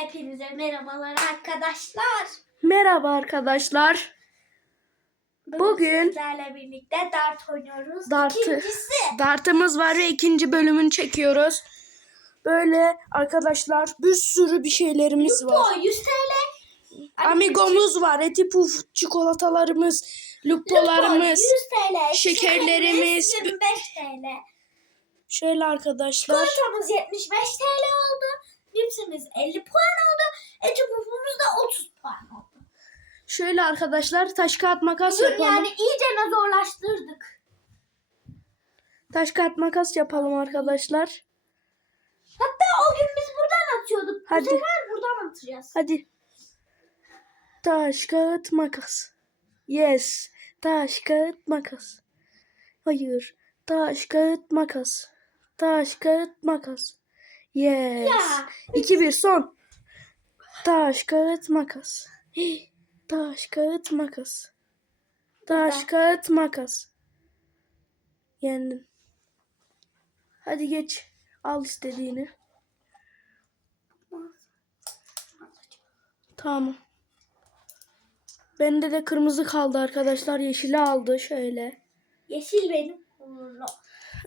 Hepinize merhabalar arkadaşlar. Merhaba arkadaşlar. Bugün- sizlerle birlikte dart oynuyoruz. Dartı. İkincisi. Dartımız var ve ikinci bölümünü çekiyoruz. Böyle arkadaşlar bir sürü bir şeylerimiz var. Bu 100 TL. Amigomuz var, eti puf çikolatalarımız, Lupo lupolarımız. 100 TL. şekerlerimiz, 25 TL. Şöyle arkadaşlar. Çikolatamız 75 TL oldu. Cipsimiz 50 puan oldu. Eti pufumuz da 30 puan oldu. Şöyle arkadaşlar taş kağıt makas Bugün yapalım. yani iyice zorlaştırdık. Taş kağıt makas yapalım arkadaşlar. Hatta o gün biz buradan atıyorduk. Hadi. Bu sefer buradan atacağız. Hadi. Taş kağıt makas. Yes. Taş kağıt makas. Hayır. Taş kağıt makas. Taş kağıt makas. Yes. Ya. 2-1 son. Taş kağıt makas. Taş kağıt makas. Taş kağıt makas. Yendin. Hadi geç. Al istediğini. Tamam. Bende de kırmızı kaldı arkadaşlar. Yeşili aldı şöyle. Yeşil benim.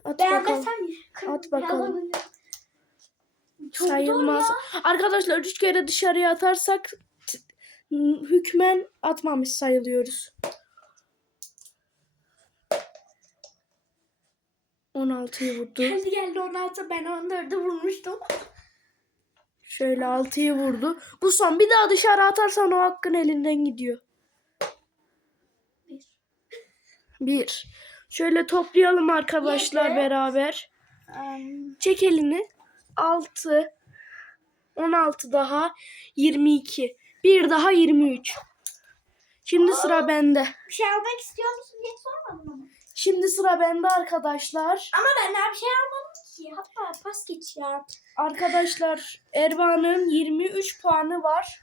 At bakalım. Beğenmesem kırmızı At bakalım. Çok Sayılmaz. Arkadaşlar üç kere dışarıya atarsak hükmen atmamış sayılıyoruz. 16'yı vurdu. Geldi geldi 16 ben 14'ü vurmuştum. Şöyle 6'yı vurdu. Bu son bir daha dışarı atarsan o hakkın elinden gidiyor. Bir. Bir. Şöyle toplayalım arkadaşlar Yedi. beraber. Um, Çek elini. 6. 16 daha. 22. Bir daha 23. Şimdi sıra bende. bir şey almak istiyor musun diye sormadım ama. Şimdi sıra bende arkadaşlar. Ama ben bir şey almadım ki. Hatta pas geç ya. Arkadaşlar Erva'nın 23 puanı var.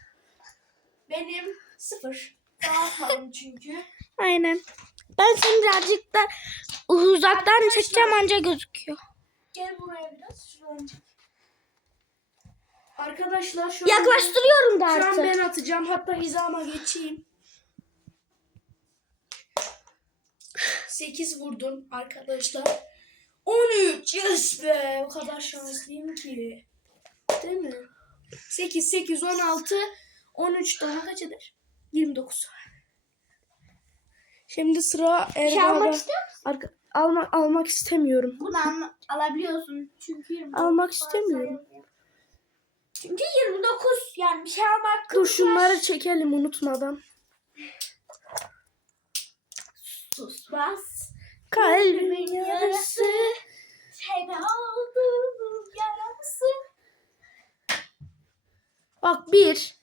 Benim 0. Daha kalın çünkü. Aynen. Ben seni birazcık da uzaktan çekeceğim anca gözüküyor. Gel buraya biraz. Şuradan çek. Arkadaşlar şu an, Yaklaştırıyorum da şu an ben atacağım. Hatta hizama geçeyim. 8 vurdum arkadaşlar. 13 yes be. O kadar şanslıyım ki. Değil mi? 8, 8, 16, 13 daha kaç eder? 29. Şimdi sıra Bir şey almak istiyor musun? Arka, alma, almak istemiyorum. Bunu alma- alabiliyorsun. Çünkü 29 Almak istemiyorum. Çünkü 29 yani bir şey almak Dur şunları çekelim unutmadan. susmaz. Kalbimin yarısı. Sen aldın yarası. Bak bir.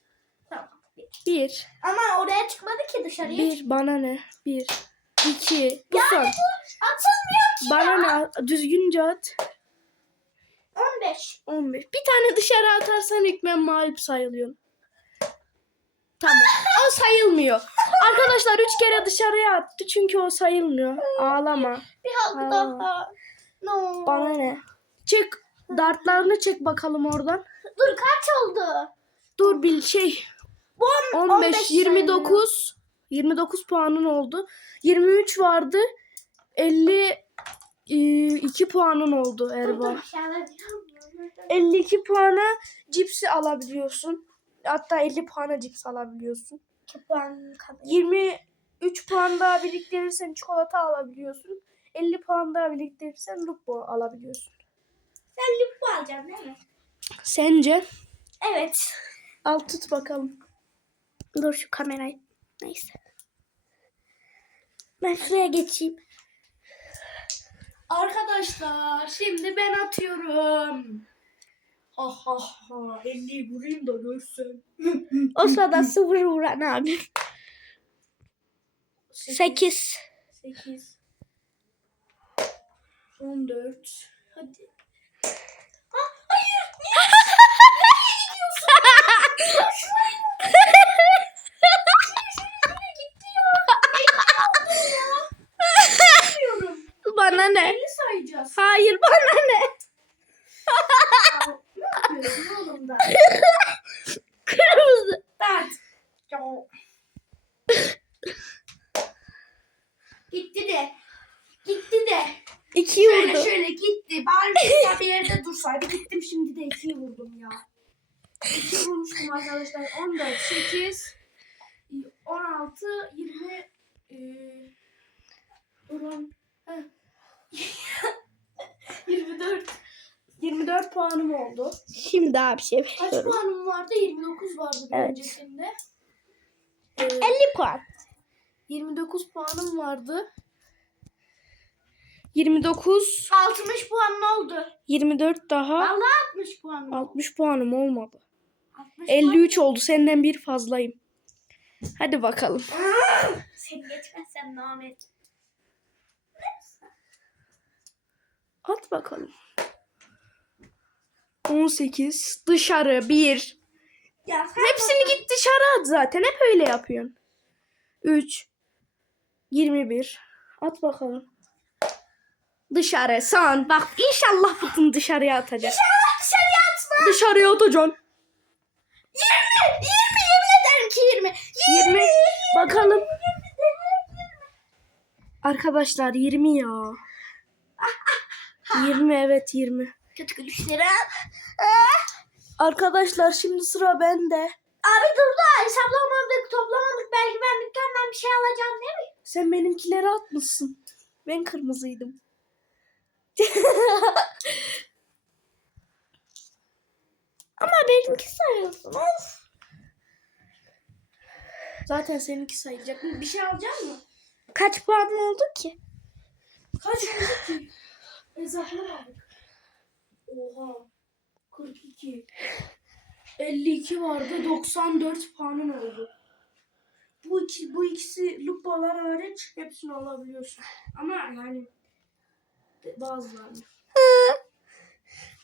Tamam. Bir. Ama oraya çıkmadı ki dışarıya. Bir. Bana ne? Bir. İki. Bu son. Yani bu atılmıyor ki Bana ya. ne? Düzgünce at. 15. 15. Bir tane dışarı atarsan hükmen mağlup sayılıyorsun. Tamam. O sayılmıyor. Arkadaşlar üç kere dışarıya attı çünkü o sayılmıyor. Ağlama. Bir halk Aa. daha. No. Bana ne? Çek. Dartlarını çek bakalım oradan. Dur kaç oldu? Dur bil şey. Bu 15, 15 29. 29 puanın oldu. 23 vardı. 52 puanın oldu Erba. dur, bir şey alabiliyorum. 52 puana cipsi alabiliyorsun. Hatta 50 puana cips alabiliyorsun. İki puan kalıyor. 23 puan daha biriktirirsen çikolata alabiliyorsun. 50 puan daha biriktirirsen lupo alabiliyorsun. Sen lipo alacaksın değil mi? Sence? Evet. Al tut bakalım. Dur şu kamerayı. Neyse. Ben şuraya geçeyim. Arkadaşlar şimdi ben atıyorum. Ha ha ha 50 vurayım da görsen. O sırada sıfır vuran abi. 8. 8 14 Hadi. bana ne? Hayır bana ne? Kırmızı. Dert. Gitti de. Gitti de. İkiyi Şöyle vurdu. şöyle gitti. Bari bir yerde dursaydı. Gittim şimdi de ikiyi vurdum ya. İki vurmuştum arkadaşlar. 14, 8, 16, 20, eee, ulan, heh, 24. 24 puanım oldu. Şimdi daha bir şey Kaç veriyorum. puanım vardı? 29 vardı bir Evet. öncesinde. Ee, 50 puan. 29 puanım vardı. 29, 60 puanın oldu. 24 daha. Vallahi 60 puan oldu. 60 puanım olmadı. 60 53 oldu. Senden bir fazlayım. Hadi bakalım. puan. Seni geçmezsem Ahmet. At bakalım. 18 dışarı 1. Ya Hepsini git dışarı at zaten. Hep öyle yapıyorsun. 3 21 At bakalım. Dışarı son. Bak inşallah bütün dışarıya atacak. İnşallah dışarıya atma. Dışarıya atacaksın. 20, 20 yemin ederim ki 20. 20. Bakalım. Arkadaşlar 20 ya. 20 evet 20. Kötü gülüşleri al. Arkadaşlar şimdi sıra bende. Abi dur da hesaplamadık toplamadık. Belki ben dükkandan bir şey alacağım değil mi? Sen benimkileri atmışsın. Ben kırmızıydım. Ama benimki sayılsın. Of. Zaten seninki sayacak. Bir şey alacak mı? Kaç puan oldu ki? Kaç oldu ki? Hesaplamadık. Oha. 42. 52 vardı. 94 puanın oldu. Bu iki, bu ikisi lupalar hariç hepsini alabiliyorsun. Ama yani bazılarını.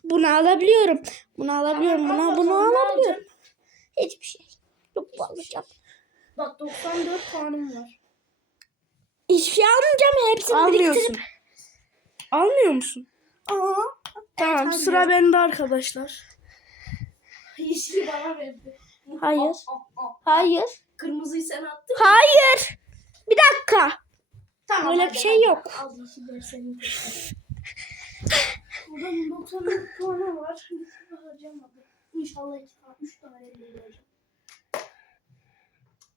Bunu alabiliyorum. Bunu alabiliyorum. Tamam, al Bunu, alabiliyorum. Hiçbir şey. Yok alacağım. Bak 94 puanım var. Hiçbir şey almayacağım. Hepsini Almıyorsun. biriktirip. Almıyor musun? Aa, Tamam Evet, sıra bende arkadaşlar. Yeşili bana verdi. Hayır. Aa, aa, aa. hayır. Kırmızıyı sen attın. Hayır. Bir dakika. Tamam, Öyle bir şey yok. Al yeşiller senin. Buradan 94 puanı var. Harcamadım. İnşallah iki tane, üç tane bulacağım.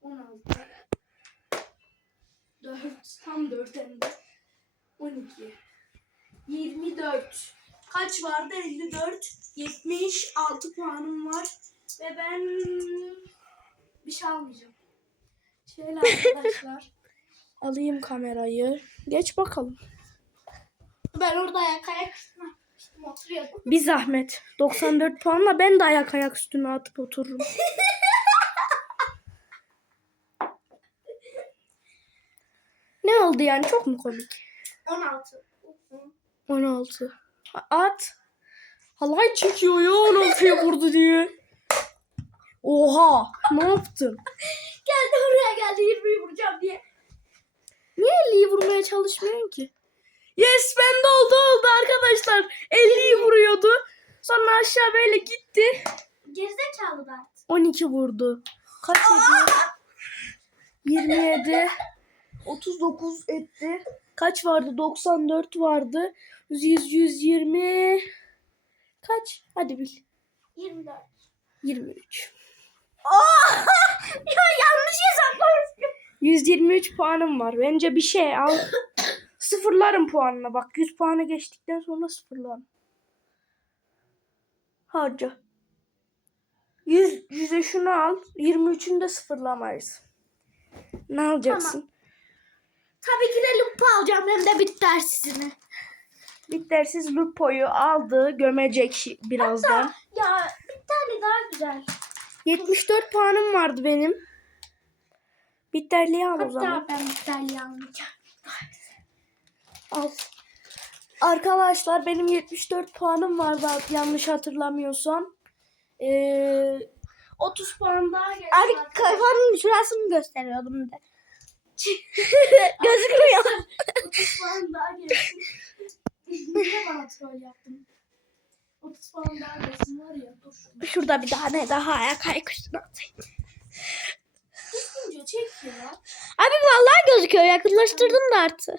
16. 4, tam 4 hem de. 12. 24. Kaç vardı? 54. 76 puanım var. Ve ben bir şey almayacağım. Şöyle arkadaşlar. Alayım kamerayı. Geç bakalım. Ben orada ayak ayak üstüne oturuyordum. Bir zahmet. 94 puanla ben de ayak ayak üstüne atıp otururum. ne oldu yani çok mu komik? 16. 16. A- At. Halay çekiyor ya 16'ya vurdu diye. Oha ne yaptın? Geldi oraya geldi 20'yi vuracağım diye. Niye 50'yi vurmaya çalışmıyorsun ki? Yes bende oldu oldu arkadaşlar. 50'yi vuruyordu. Sonra aşağı böyle gitti. Gerizekalı da. 12 vurdu. Kaç ediyor? 27. 39 etti. Kaç vardı? 94 vardı. 100, 120. Kaç? Hadi bil. 24. 23. ya yanlış hesaplamışım. 123 puanım var. Bence bir şey al. Sıfırlarım puanına bak. 100 puanı geçtikten sonra sıfırlarım. Harca. 100, 100'e şunu al. 23'ünü de sıfırlamayız. Ne alacaksın? Tabii ki de lupa alacağım hem de bit dersini. Bittersiz Lupo'yu aldı. Gömecek birazdan. Ya bir tane daha güzel. 74 puanım vardı benim. Bitterliği al o zaman. Hatta ben bitterliği almayacağım. Al. Arkadaşlar benim 74 puanım vardı yanlış hatırlamıyorsam. Ee, 30 puan daha geldi. Abi kafanın şurasını gösteriyordum bir de. Gözükmüyor. 30 puan daha gelsin. Niye bana troll yaptın? 30 puan daha gelsin var ya dur. Şurada bir tane daha ayak ayak üstüne atayım. Düzgünce çek ya. Abi vallahi gözüküyor. Yakınlaştırdım da artı.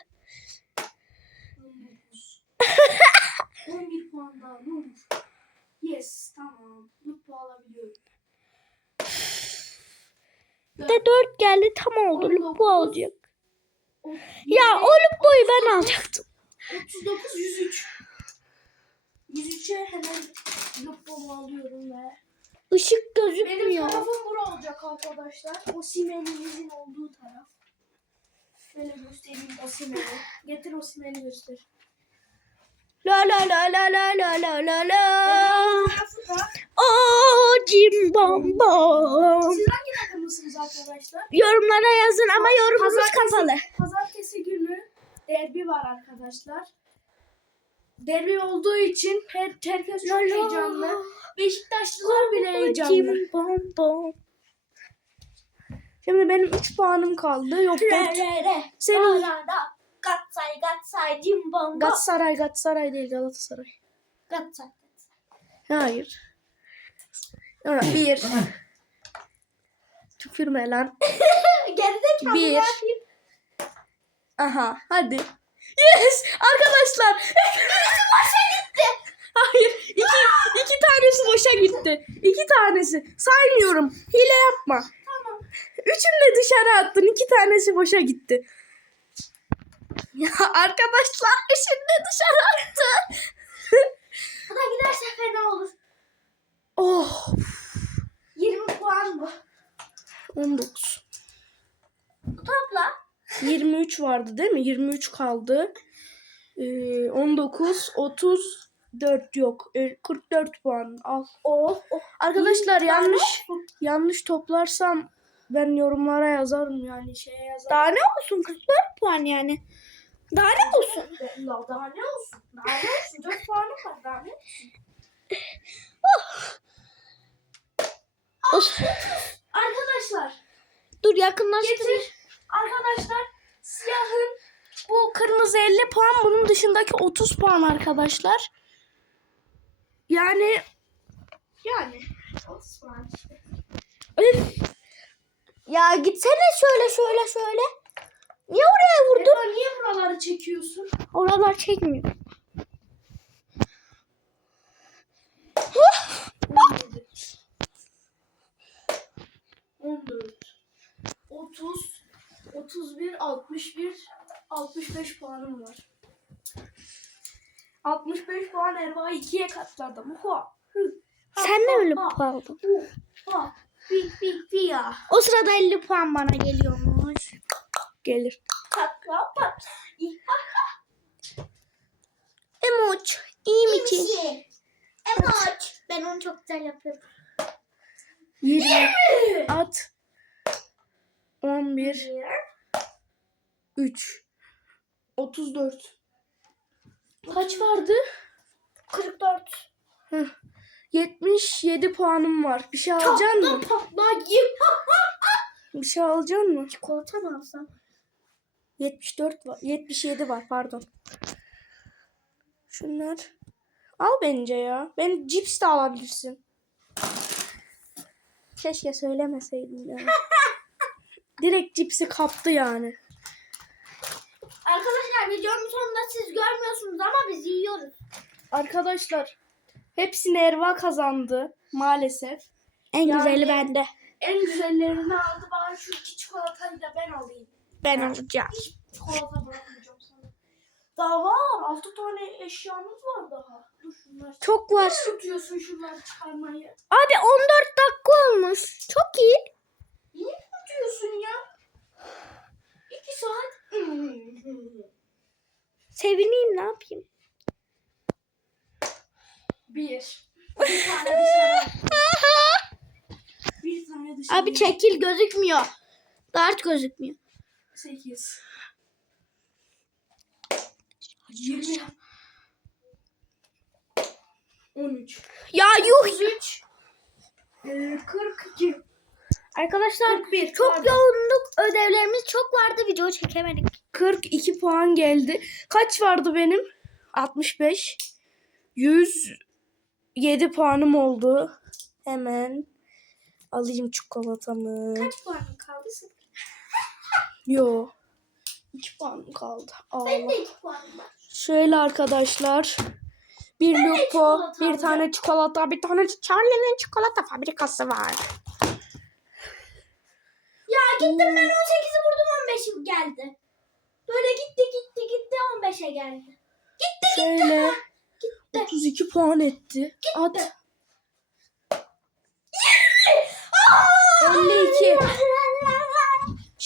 19. 11 puan daha ne olur. Yes tamam. Mutlu alabiliyorum. De 4 geldi tam oldu. 19. Lupo alacak. Ya o Lupo'yu ben alacaktım. 39 103. 103'e hemen Lupo'mu alıyorum ve Işık benim gözükmüyor. tarafım bura olacak arkadaşlar. O simenimizin olduğu taraf. Şöyle göstereyim o simeni. Getir o simeni göster. La la la la la la la la la. Tarafı da O cim bom bom. Siz hangi takımlısınız arkadaşlar? Yorumlara yazın ama yorumunuz Pazartesi- kapalı. Pazartesi günü derbi var arkadaşlar. Derbi olduğu için her herkes çok heyecanlı. Beşiktaşlılar bile heyecanlı. Cim bom bom. Şimdi benim 3 puanım kaldı. Yok 4. Trelere. Senin Arada. Gatsay gatsay cim bom bom. Galatasaray Galatasaray değil Galatasaray. Gatsay. Hayır. Ha, bir. Tükürme lan. Gerizekalı Bir. Aha hadi. Yes! Arkadaşlar. Boşa gitti. Hayır. iki, iki tanesi boşa gitti. İki tanesi. Saymıyorum. Hile yapma. Tamam. Üçünü de dışarı attın. İki tanesi boşa gitti. Ya arkadaşlar de dışarı attı. Bu da giderse fena olur. oh. 20 puan bu. 19. Topla. 23 vardı değil mi? 23 kaldı. Ee, 19, 34 yok. Ee, 44 puan al. Oh. oh. Arkadaşlar yanlış yanlış toplarsam ben yorumlara yazarım yani şeye yazarım. Daha ne olsun 44 puan yani. Daha ne olsun? Daha ne olsun? Daha ne olsun? 4 puanım var daha ne? Olsun. Arkadaşlar Dur yakınlaştır. getir. Arkadaşlar siyahın bu kırmızı 50 puan bunun dışındaki 30 puan arkadaşlar. Yani yani 30 puan. Ya gitsene şöyle şöyle şöyle. Niye oraya vurdun? Eto niye buraları çekiyorsun? Oralar çekmiyor. On dört. Otuz. Otuz bir. Altmış bir. Altmış beş puanım var. 65 puan Erva 2'ye katladı. Muha. Sen de öyle puan aldın. Muha. Bi, bi, bi ya. O sırada 50 puan bana geliyormuş. Gelir. Emoç. iyi misin? Emoç. Ben onu çok güzel yapıyorum. 20 at 11 3 34 Kaç vardı? 44. 77 puanım var. Bir şey alacaksın mı? Patlayayım. Bir şey alacaksın mı? Çikolata mı alsam? 74 var. 77 var pardon. Şunlar. Al bence ya. Ben cips de alabilirsin. Keşke söylemeseydim ya. Direkt cipsi kaptı yani. Arkadaşlar videonun sonunda siz görmüyorsunuz ama biz yiyoruz. Arkadaşlar hepsini Erva kazandı maalesef. En Yani- güzeli bende. En güzellerini aldı. Bari şu iki çikolatayı da ben alayım. Ben alacağım. Hiç çikolata bırakmayacağım sana. Daha var. 6 tane eşyamız var daha. Dur şunlar. Çok var. Nasıl tutuyorsun şunları çıkarmayı? Abi 14 dakika olmuş. Çok iyi. Niye tutuyorsun ya? 2 saat. Sevineyim ne yapayım. Bir. Bir tane dışarı. Bir tane dışarı. Abi çekil gözükmüyor. Dart gözükmüyor. 8. 20. 13. Ya yuh. 33. Ee, 42. Arkadaşlar 41. çok pardon. yoğunluk ödevlerimiz çok vardı video çekemedik. 42 puan geldi. Kaç vardı benim? 65. 107 puanım oldu. Hemen alayım çikolatamı. Kaç puanın kaldı? Yo. 2 puanım kaldı. Allah. de 2 puanım var. Şöyle arkadaşlar. bir lupo, çikolata bir tane çikolata, bir tane Charlie'nin çikolata fabrikası var. Ya gittim ben 18'i vurdum 15'i geldi. Böyle gitti gitti gitti 15'e geldi. Şöyle Gitti. 32 puan etti. At. 52.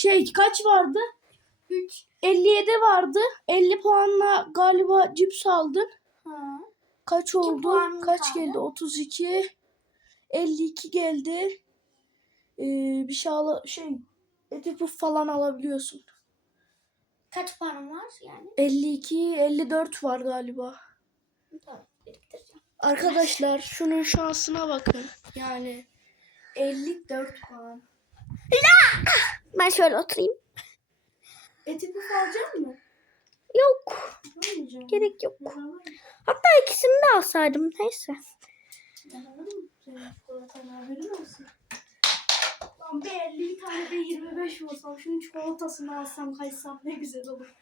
Şey kaç vardı? 3. 57 vardı. 50 puanla galiba cips aldın. Ha. Kaç oldu? Kaç kaldı. geldi? 32. 52 geldi. Ee, bir şey ala şey eti puf falan alabiliyorsun. Kaç puanım var yani? 52, 54 var galiba. Tamam biriktireceğim. Arkadaşlar şunun şansına bakın. Yani 54 puan. Ben şöyle oturayım. Eti puf alacak mı? Yok. Almayacağım. Gerek yok. Hatta ikisini de alsaydım. Neyse. Lan bir 50 tane de 25 olsam şunun çikolatasını alsam kaysam ne güzel olur.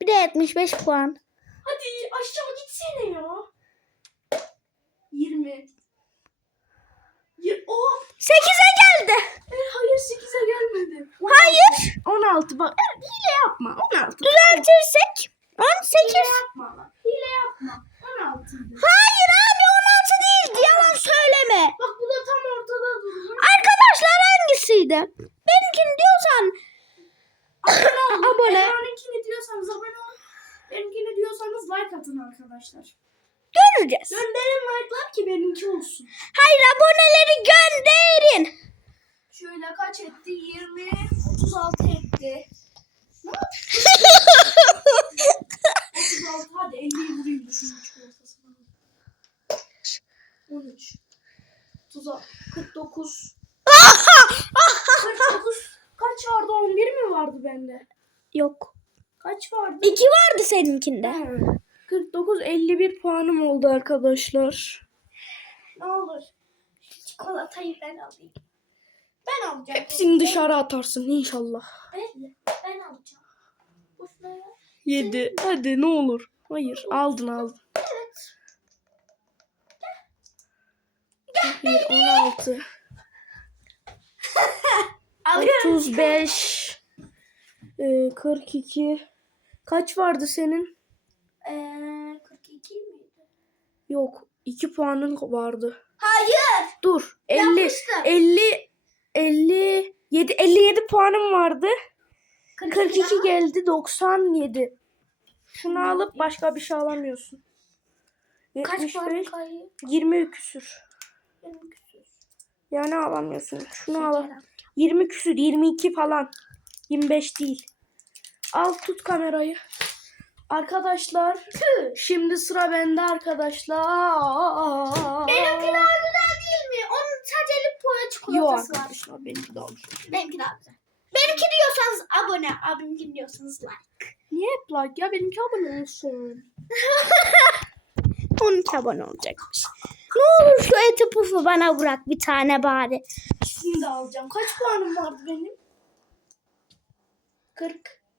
Bir de 75 puan. Hadi aşağı gitsene ya. 20. Ye- o 8'e geldi. e, hayır 8'e gelmedi. Hayır. 16 bak. E, hile yapma. 16. Düzeltirsek 18. Hile yapma. Hile yapma. 16. 'ydı. Hayır abi 16 değildi. Yalan söyleme. Bak bu da tam ortada duruyor. Arkadaşlar hangisiydi? Benimkini diyorsan abone. Benimkini diyorsanız abone olun. Benimkini diyorsanız like atın arkadaşlar. Göreceğiz. Gönderin like'lar ki benimki olsun. Hayır aboneleri gönderin. Şöyle kaç etti? 20, 36 etti. Ne yapıyorsun? 36 hadi 50'yi vurayım da şunun çikolatasını. 13 36 49 49 Kaç vardı? 11 mi vardı bende? Yok. Kaç vardı? 2 vardı seninkinde. Evet. 49 51 puanım oldu arkadaşlar. Ne olur. Çikolatayı ben alayım. Ben alacağım. Hepsini dışarı atarsın inşallah. Ben, ben alacağım. Boşuna ya. 7. Hadi ne olur. Hayır aldın aldın. Bir 16. Alıyorum. 35. Ee, 42. Kaç vardı senin? Eee 42 miydi? Yok. 2 puanın vardı. Hayır. Dur. 50. Yapmıştım. 50. 57. 57 puanım vardı. 42 daha. geldi. 97. Şunu alıp başka bir şey alamıyorsun. Kaç puan 75. kayıyor? 20 küsür. Benim küsür. Yani alamıyorsun. Şunu al. 20 küsür. 22 falan. 25 değil. Al tut kamerayı. Arkadaşlar. Şimdi sıra bende arkadaşlar. Benimki daha güzel değil mi? Onun sadece 50 puan Yok çikolatası var. arkadaşlar benimki daha güzel. Benimki daha güzel. Benimki diyorsanız abone, abimki diyorsanız like. Niye hep like ya? Benimki abone olsun. 12 abone olacakmış. Ne olur şu eti pufu bana bırak bir tane bari. İkisini de alacağım. Kaç puanım vardı benim?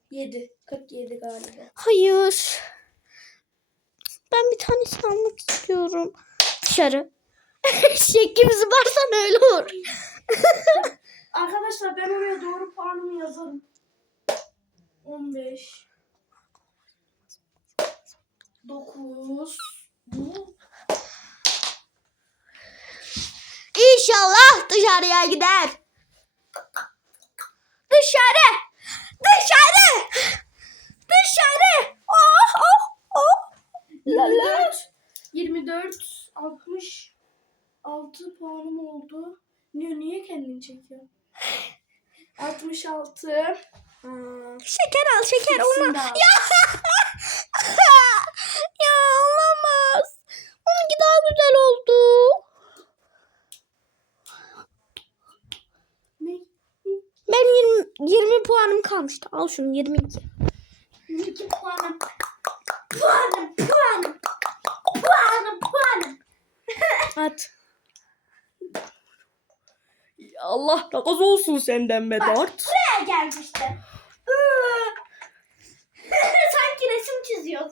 47. 47 galiba. Hayır. Ben bir tanesini almak istiyorum. Dışarı. Şeklimizi varsan öyle olur. Arkadaşlar ben oraya doğru puanımı yazarım. 15 9 Bu İnşallah dışarıya gider. Dışarı. Dışarı. Dışarı. Oh oh oh. La la. 24 60 6 puanım oldu. Niye niye kendini çekiyor? 66 hmm, Şeker al şeker ikisini olma. al. ya olamaz. Onunki daha güzel oldu. Ne? Ben 20, 20 puanım kalmıştı. Al şunu 22. 22 puanım. Puanım, puanım. Puanım, puanım. At. Allah razı olsun senden be Bak, Dart. Buraya gelmişti. Sanki resim çiziyor.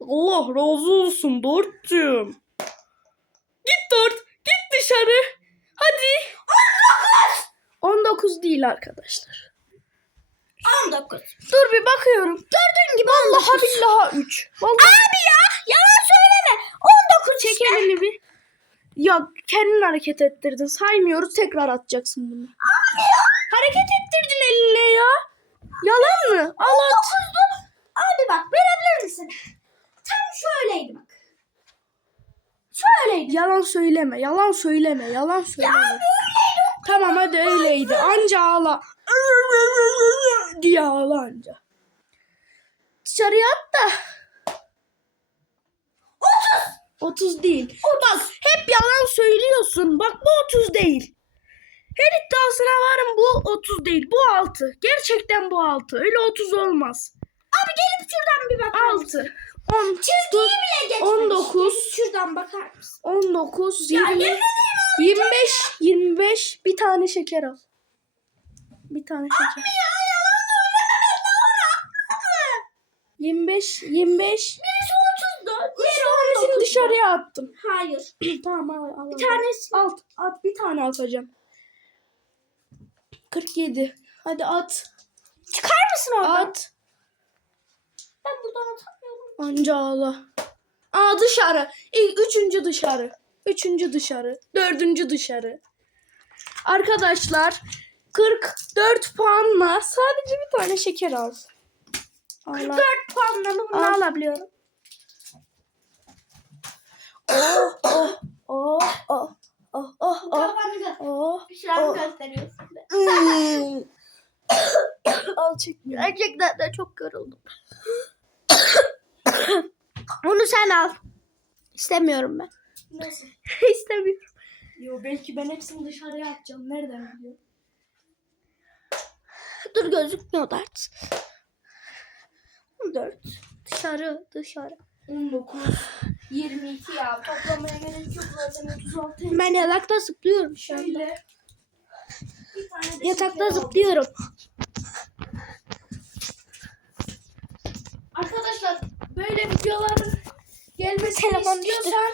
Allah razı olsun Dort'cum. Git Dort. Git dışarı. Hadi. 19 değil arkadaşlar. 19. Dur bir bakıyorum. Gördüğün gibi Vallahi billahi 3. Vallahi Abi ya yalan söyleme. 19 çek elini bir. Ya kendin hareket ettirdin. Saymıyoruz. Tekrar atacaksın bunu. Hareket ettirdin elinle ya. Yalan mı? Al at. 19'du. Abi bak verebilir misin? Tam şöyleydi bak. Şöyleydi. Yalan söyleme. Yalan söyleme. Yalan söyleme. Tamam hadi öyleydi. Anca ağla. diye ağla anca. Dışarıya at da. 30. 30 değil. Bak hep yalan söylüyorsun. Bak bu 30 değil. Her iddiasına varım bu 30 değil. Bu 6. Gerçekten bu 6. Öyle 30 olmaz. Abi gelip şuradan bir mısın? 6. 10. Çizgiyi bile geçmemiş. 19. Gelip şuradan bakar mısın? 19, Ya 20, yemin 25, 25. Bir tane şeker al. Bir tane şeker. 25, 25. Birisi 30'du. Bir tanesini dışarıya attım. Hayır. tamam al. al Bir tanesi. At, at. Bir tane atacağım. 47. Hadi at. Çıkar mısın oradan? At. Ben buradan atamıyorum. Anca ağla. Aa dışarı. İlk, üçüncü dışarı. Üçüncü dışarı. Dördüncü dışarı. Arkadaşlar 44 puanla sadece bir tane şeker al. Allah. 44 puanla bunu Al. alabiliyorum. Oh oh oh oh oh oh oh oh. Bir şeyler Oh. gösteriyorsun. Hmm. Al çekmiyor. Gerçekten de çok yoruldum. Onu sen al. İstemiyorum ben. Nasıl? İstemiyorum. Yo belki ben hepsini dışarıya atacağım. Nereden biliyorum? Dur gözükmüyor dert. 14. Dışarı dışarı. 19 22 ya toplamaya gerek yok zaten 36. Ben yatakta zıplıyorum şu anda. Şöyle. Bir tane de Yatakta şeker zıplıyorum. Arkadaşlar böyle videoların gelmesini Telefon düştü. istiyorsan,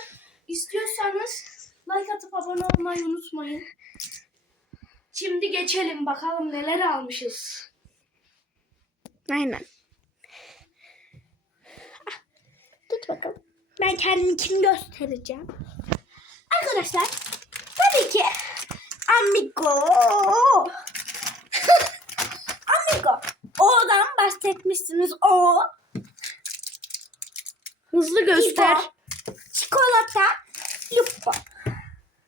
istiyorsanız like atıp abone olmayı unutmayın. Şimdi geçelim bakalım neler almışız. Aynen. Ah, Tut bakalım. Ben kendimkini göstereceğim. Arkadaşlar tabii ki Amigo. Amigo. O'dan bahsetmişsiniz. O. Hızlı göster. İbo, Çikolata. Lupo.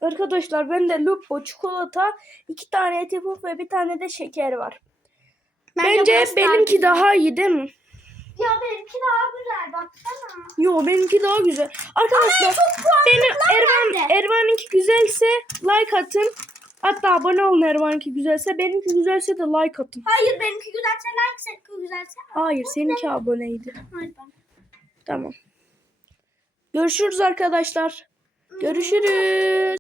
Arkadaşlar bende Lupo, çikolata, iki tane eti puf ve bir tane de şeker var. Bence burası benimki daha daha iyi değil mi? Ya benimki daha güzel baksana. Yo benimki daha güzel. Arkadaşlar benim Ervan. Ervan'ınki güzelse like atın. Hatta abone olun Ervan'ınki güzelse. Benimki güzelse de like atın. Hayır benimki güzelse like seninki güzelse. Hayır seninki aboneydi. Hayır ben. Tamam. Görüşürüz arkadaşlar. Görüşürüz.